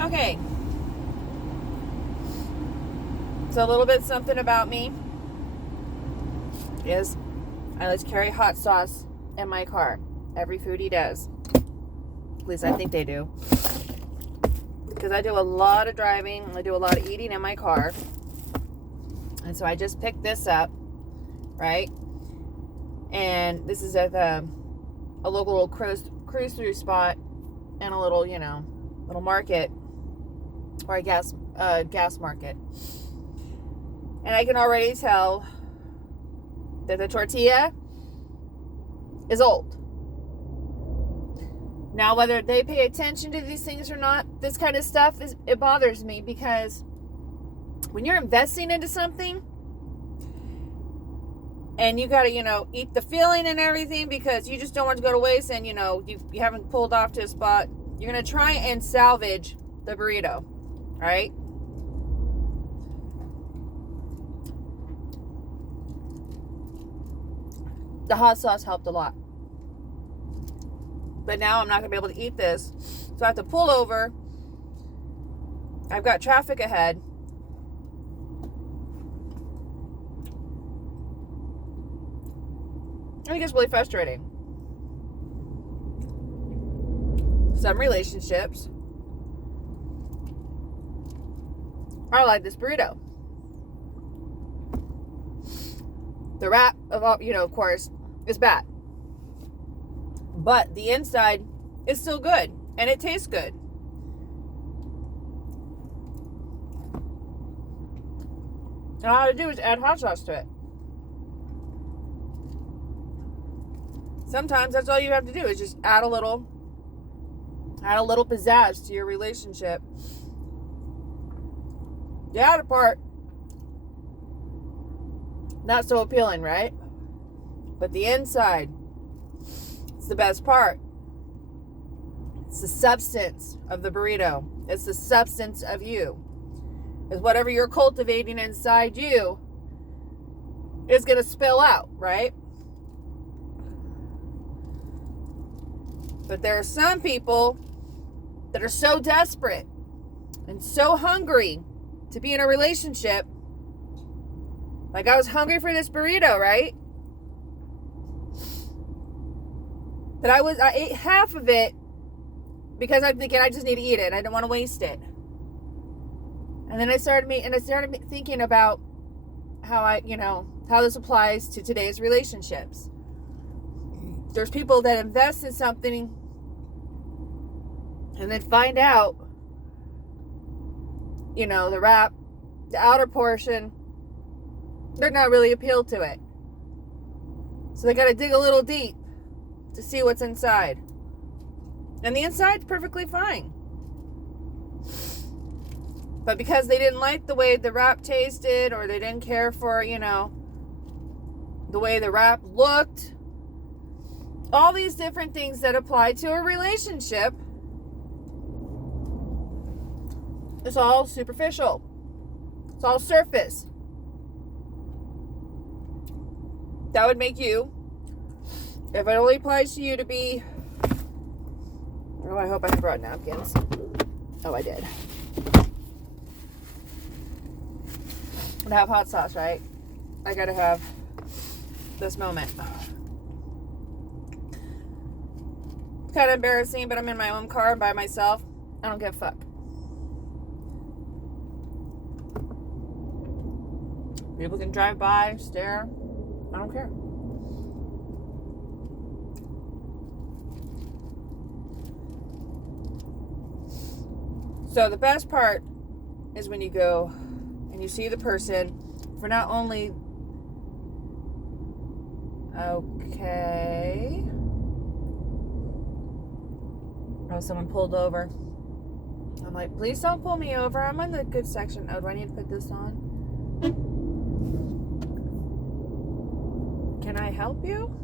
Okay. So a little bit something about me is I like to carry hot sauce in my car. Every foodie does. At least I think they do. Because I do a lot of driving. I do a lot of eating in my car. And so I just picked this up, right? And this is at a local little cruise through spot and a little, little market, or a gas market. And I can already tell that the tortilla is old. Now, whether they pay attention to these things or not, this kind of stuff, it bothers me, because when you're investing into something and you got to, eat the filling and everything because you just don't want to go to waste, and, you haven't pulled off to a spot, you're going to try and salvage the burrito, right? The hot sauce helped a lot. But now I'm not going to be able to eat this. So I have to pull over. I've got traffic ahead. I think it's really frustrating. Some relationships are like this burrito. The wrap, of course, is bad. But the inside is still good. And it tastes good. And all I have to do is add hot sauce to it. Sometimes that's all you have to do is just add a little pizzazz to your relationship. The outer part, not so appealing, right? But the inside, it's the best part. It's the substance of the burrito. It's the substance of you. It's whatever you're cultivating inside you is going to spill out, right? But there are some people that are so desperate and so hungry to be in a relationship. Like I was hungry for this burrito, right? That I ate half of it because I'm thinking I just need to eat it. I don't want to waste it. And then I started thinking about how how this applies to today's relationships. There's people that invest in something and then find out, the wrap, the outer portion, they're not really appealed to it. So they got to dig a little deep to see what's inside. And the inside's perfectly fine. But because they didn't like the way the wrap tasted, or they didn't care for, the way the wrap looked, all these different things that apply to a relationship, it's all superficial. It's all surface. That would make you, if it only applies to you, to be, oh, I hope I brought napkins. Oh, I did. To have hot sauce, right? I gotta have this moment. It's kind of embarrassing, but I'm in my own car by myself. I don't give a fuck. People can drive by, stare. I don't care. So the best part is when you go and you see the person for not only, okay. Oh, someone pulled over. I'm like, please don't pull me over. I'm in the good section. Oh, do I need to put this on? Can I help you?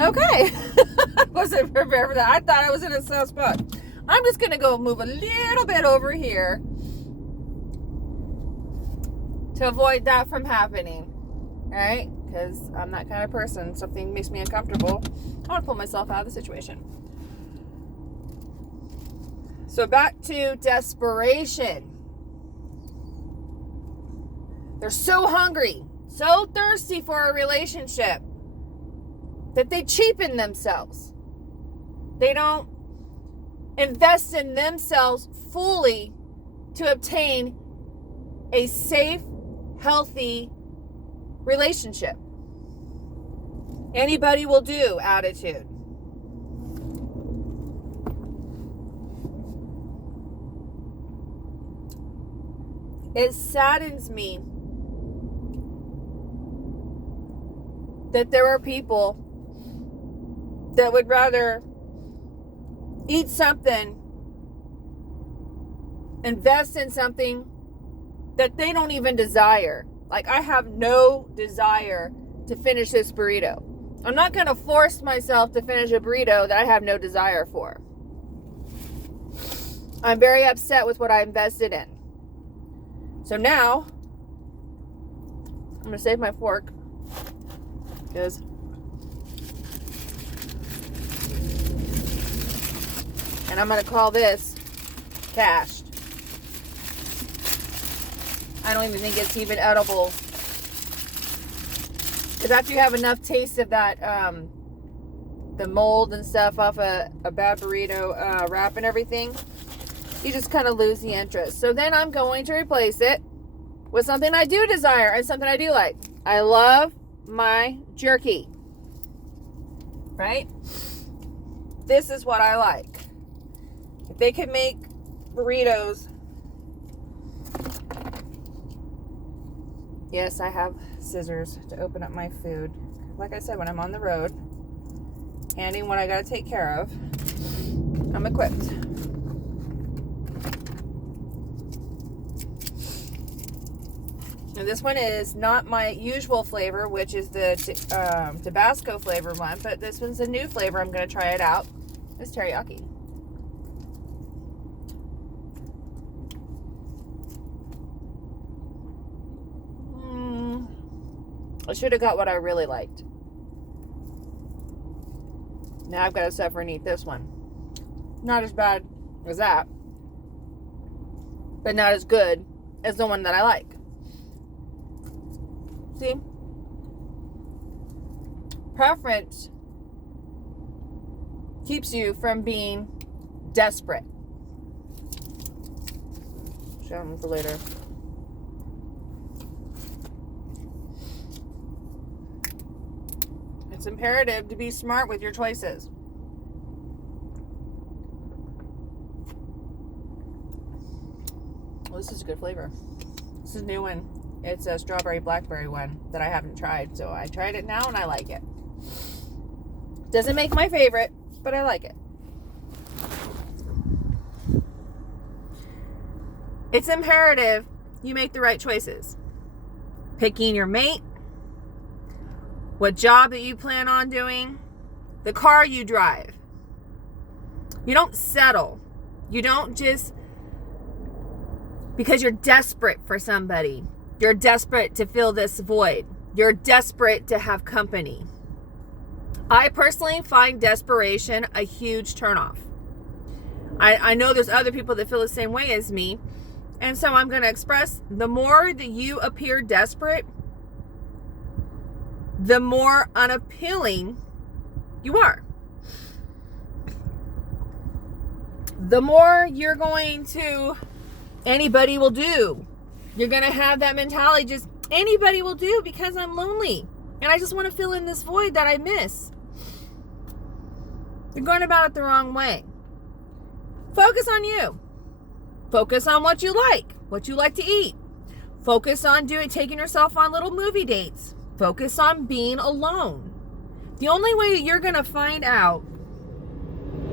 Okay. I wasn't prepared for that. I thought I was in a soft spot. I'm just going to go move a little bit over here. to avoid that from happening. Alright? Because I'm that kind of person. Something makes me uncomfortable, I want to pull myself out of the situation. So back to desperation. They're so hungry, so thirsty for a relationship that they cheapen themselves. They don't invest in themselves fully to obtain a safe, healthy relationship. Anybody will do attitude. It saddens me that there are people that would rather eat something, invest in something that they don't even desire. Like, I have no desire to finish this burrito. I'm not going to force myself to finish a burrito that I have no desire for. I'm very upset with what I invested in. So now, I'm going to save my fork. Because and I'm going to call this cached. I don't even think it's even edible. Because after you have enough taste of that, the mold and stuff off a bad burrito wrap and everything, you just kind of lose the interest. So then I'm going to replace it with something I do desire and something I do like. I love my jerky. Right? This is what I like. If they could make burritos. Yes, I have scissors to open up my food. Like I said, when I'm on the road, handling what I got to take care of, I'm equipped. And this one is not my usual flavor, which is the Tabasco flavor one, but this one's a new flavor. I'm going to try it out. It's teriyaki. I should have got what I really liked. Now I've got to suffer and eat this one. Not as bad as that, but not as good as the one that I like. See? Preference keeps you from being desperate. Show them for later. It's imperative to be smart with your choices. Well, this is a good flavor. This is a new one. It's a strawberry blackberry one that I haven't tried. So I tried it now and I like it. Doesn't make my favorite, but I like it. It's imperative you make the right choices. Picking your mate, what job that you plan on doing, the car you drive. You don't settle. You don't just because you're desperate for somebody. You're desperate to fill this void. You're desperate to have company. I personally find desperation a huge turnoff. I know there's other people that feel the same way as me. And so I'm going to express, the more that you appear desperate, the more unappealing you are. The more you're going to, anybody will do. You're going to have that mentality, just anybody will do because I'm lonely. And I just want to fill in this void that I miss. You're going about it the wrong way. Focus on you. Focus on what you like to eat. Focus on taking yourself on little movie dates. Focus on being alone. The only way you're going to find out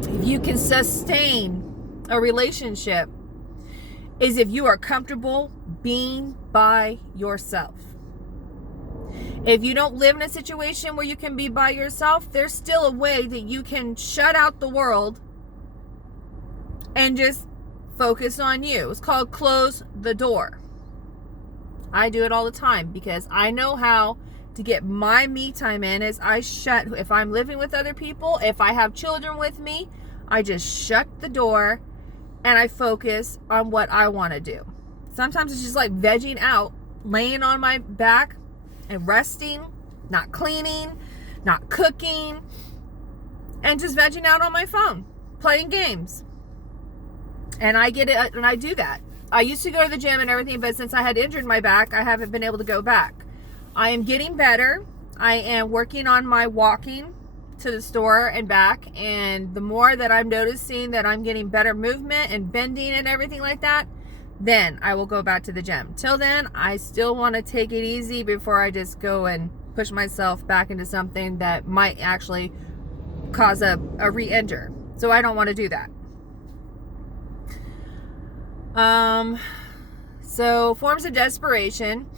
if you can sustain a relationship is if you are comfortable being by yourself. If you don't live in a situation where you can be by yourself, there's still a way that you can shut out the world and just focus on you. It's called close the door. I do it all the time because I know how to get my me time in. Is if I'm living with other people, if I have children with me, I just shut the door and I focus on what I want to do. Sometimes it's just like vegging out, laying on my back and resting, not cleaning, not cooking, and just vegging out on my phone, playing games. And I get it, and I do that. I used to go to the gym and everything, but since I had injured my back, I haven't been able to go back. I am getting better. I am working on my walking to the store and back, and the more that I'm noticing that I'm getting better movement and bending and everything like that, then I will go back to the gym. Till then, I still want to take it easy before I just go and push myself back into something that might actually cause a re-injure. So I don't want to do that. So forms of desperation.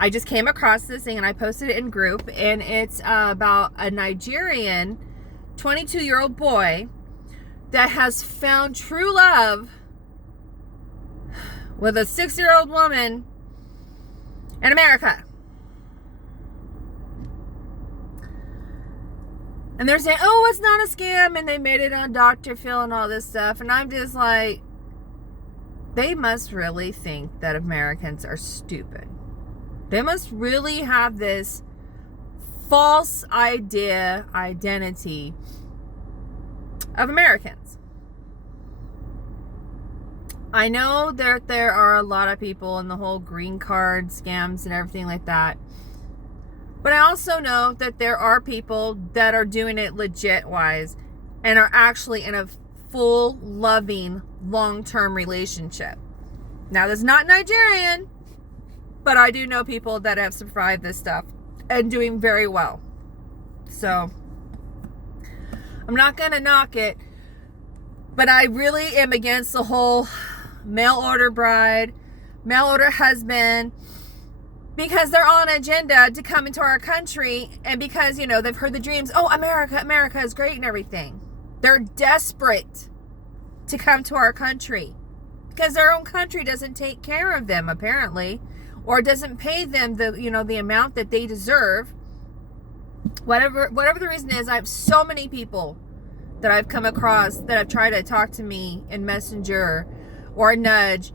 I just came across this thing and I posted it in group, and it's about a Nigerian 22-year-old boy that has found true love with a 6-year-old woman in America. And they're saying, oh, it's not a scam, and they made it on Dr. Phil and all this stuff. And I'm just like, they must really think that Americans are stupid. They must really have this false identity of Americans. I know that there are a lot of people in the whole green card scams and everything like that. But I also know that there are people that are doing it legit wise and are actually in a full, loving, long-term relationship. Now, that's not Nigerian, but I do know people that have survived this stuff and doing very well. So, I'm not going to knock it, but I really am against the whole mail order bride, mail order husband, because they're on an agenda to come into our country, and because, they've heard the dreams, oh, America is great and everything. They're desperate to come to our country because their own country doesn't take care of them, apparently, or doesn't pay them the amount that they deserve. Whatever the reason is, I have so many people that I've come across that have tried to talk to me in Messenger or nudge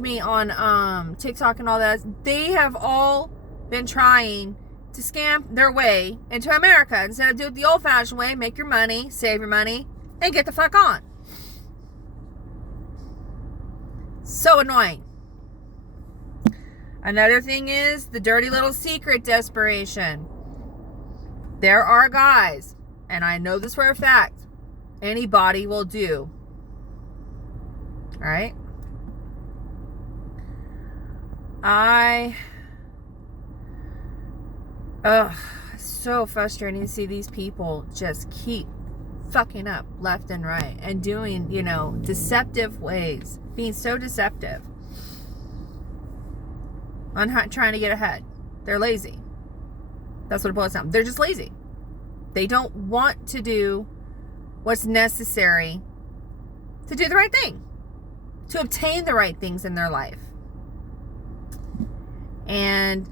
me on TikTok and all that. They have all been trying to scam their way into America instead of do it the old-fashioned way, make your money, save your money, and get the fuck on. So annoying. Another thing is the dirty little secret desperation. There are guys, and I know this for a fact, anybody will do. All right? So frustrating to see these people just keep fucking up left and right and doing, deceptive ways, being so deceptive on trying to get ahead. They're lazy. That's what it boils down. They're just lazy. They don't want to do what's necessary to do the right thing, to obtain the right things in their life. And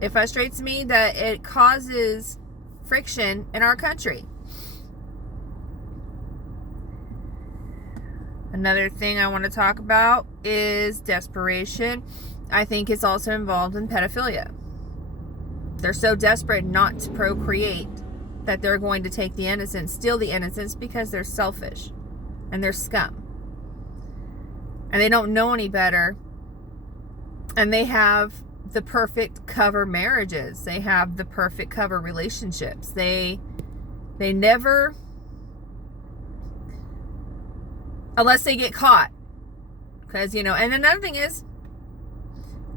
it frustrates me that it causes friction in our country. Another thing I want to talk about is desperation. I think it's also involved in pedophilia. They're so desperate not to procreate that they're going to take the innocence, steal the innocence, because they're selfish and they're scum. And they don't know any better. And they have the perfect cover marriages. They have the perfect cover relationships. They never, unless they get caught. Because, and another thing is,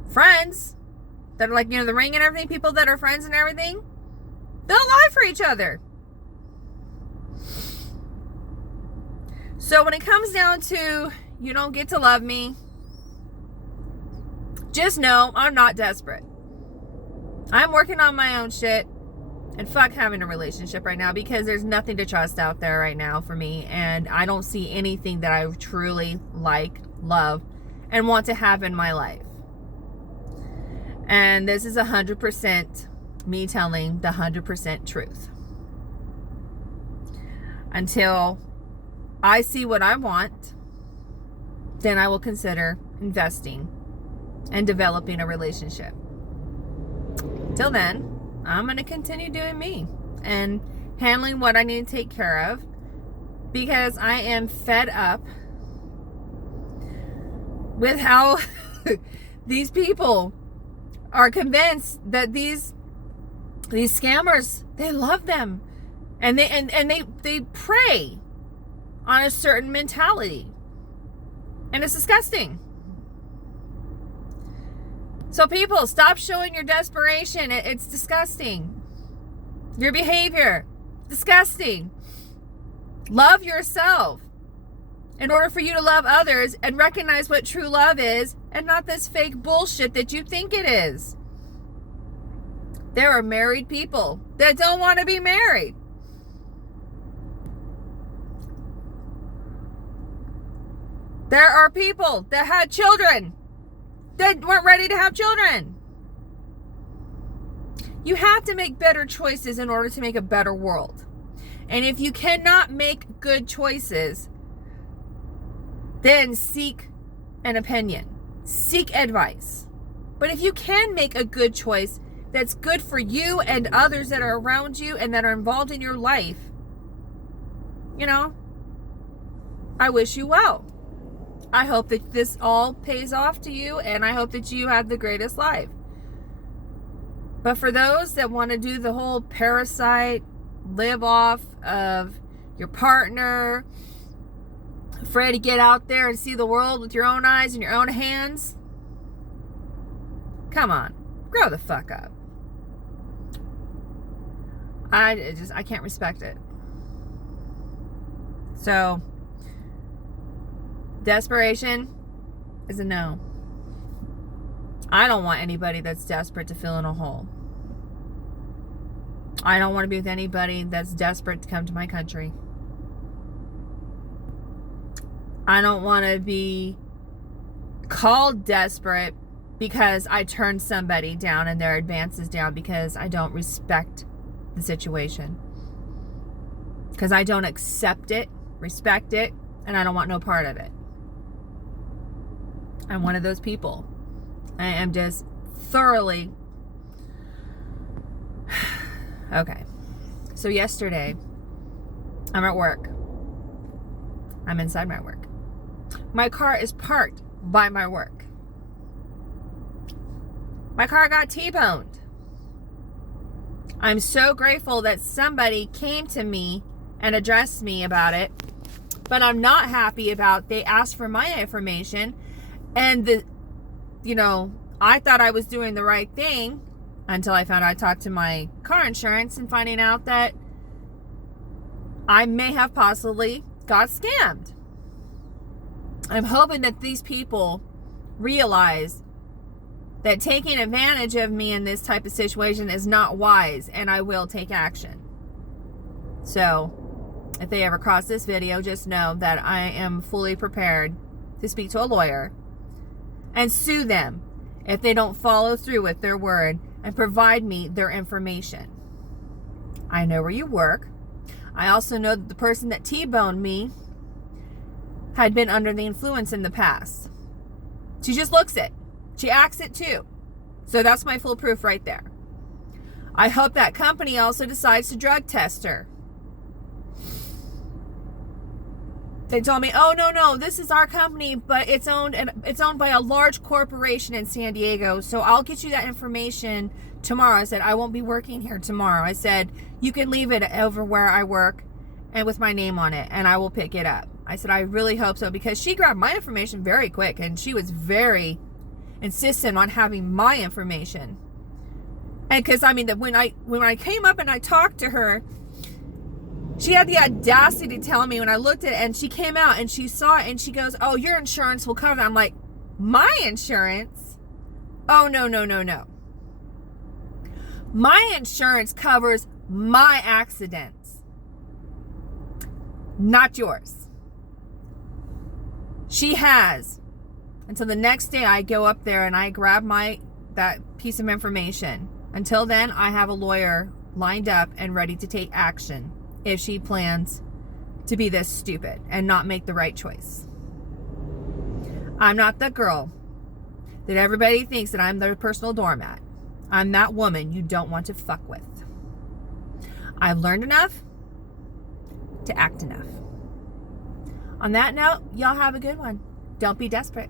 friends that are like, the ring and everything, people that are friends and everything, they'll lie for each other. So when it comes down to, you don't get to love me, just know I'm not desperate. I'm working on my own shit, and fuck having a relationship right now, because there's nothing to trust out there right now for me, and I don't see anything that I truly like, love, and want to have in my life. And this is 100% me telling the 100% truth. Until I see what I want, then I will consider investing and developing a relationship. Till then, I'm going to continue doing me and handling what I need to take care of, because I am fed up with how these people are convinced that these scammers, they love them, and they prey on a certain mentality, and it's disgusting. So people, stop showing your desperation. It's disgusting. Your behavior, disgusting. Love yourself in order for you to love others and recognize what true love is, and not this fake bullshit that you think it is. There are married people that don't want to be married. There are people that had children that weren't ready to have children. You have to make better choices in order to make a better world. And if you cannot make good choices, then seek an opinion. Seek advice. But if you can make a good choice that's good for you and others that are around you and that are involved in your life, I wish you well. I hope that this all pays off to you, and I hope that you have the greatest life. But for those that want to do the whole parasite, live off of your partner, afraid to get out there and see the world with your own eyes and your own hands, come on, grow the fuck up. I can't respect it. So, desperation is a no. I don't want anybody that's desperate to fill in a hole. I don't want to be with anybody that's desperate to come to my country. I don't want to be called desperate because I turned somebody down and their advances down because I don't respect the situation. Because I don't accept it, respect it, and I don't want no part of it. I'm one of those people. I am just thoroughly... Okay. So yesterday, I'm at work. I'm inside my work. My car is parked by my work. My car got T-boned. I'm so grateful that somebody came to me and addressed me about it. But I'm not happy about they asked for my information, and I thought I was doing the right thing until I found out I talked to my car insurance and finding out that I may have possibly got scammed. I'm hoping that these people realize that taking advantage of me in this type of situation is not wise, and I will take action. So, if they ever cross this video, just know that I am fully prepared to speak to a lawyer and sue them if they don't follow through with their word and provide me their information. I know where you work. I also know that the person that T-boned me had been under the influence in the past. She just looks it. She acts it too. So that's my full proof right there. I hope that company also decides to drug test her. They told me, oh, no, this is our company, but it's owned by a large corporation in San Diego, so I'll get you that information tomorrow. I said, I won't be working here tomorrow. I said, you can leave it over where I work and with my name on it, and I will pick it up. I said, I really hope so, because she grabbed my information very quick, and she was very insistent on having my information. And because, when I came up and I talked to her, she had the audacity to tell me when I looked at it, and she came out and she saw it and she goes, oh, your insurance will cover that. I'm like, my insurance? Oh, no. My insurance covers my accidents, not yours. She has until the next day I go up there and I grab my that piece of information. Until then, I have a lawyer lined up and ready to take action if she plans to be this stupid and not make the right choice. I'm not the girl that everybody thinks that I'm their personal doormat. I'm that woman you don't want to fuck with. I've learned enough to act enough. On that note, y'all have a good one. Don't be desperate.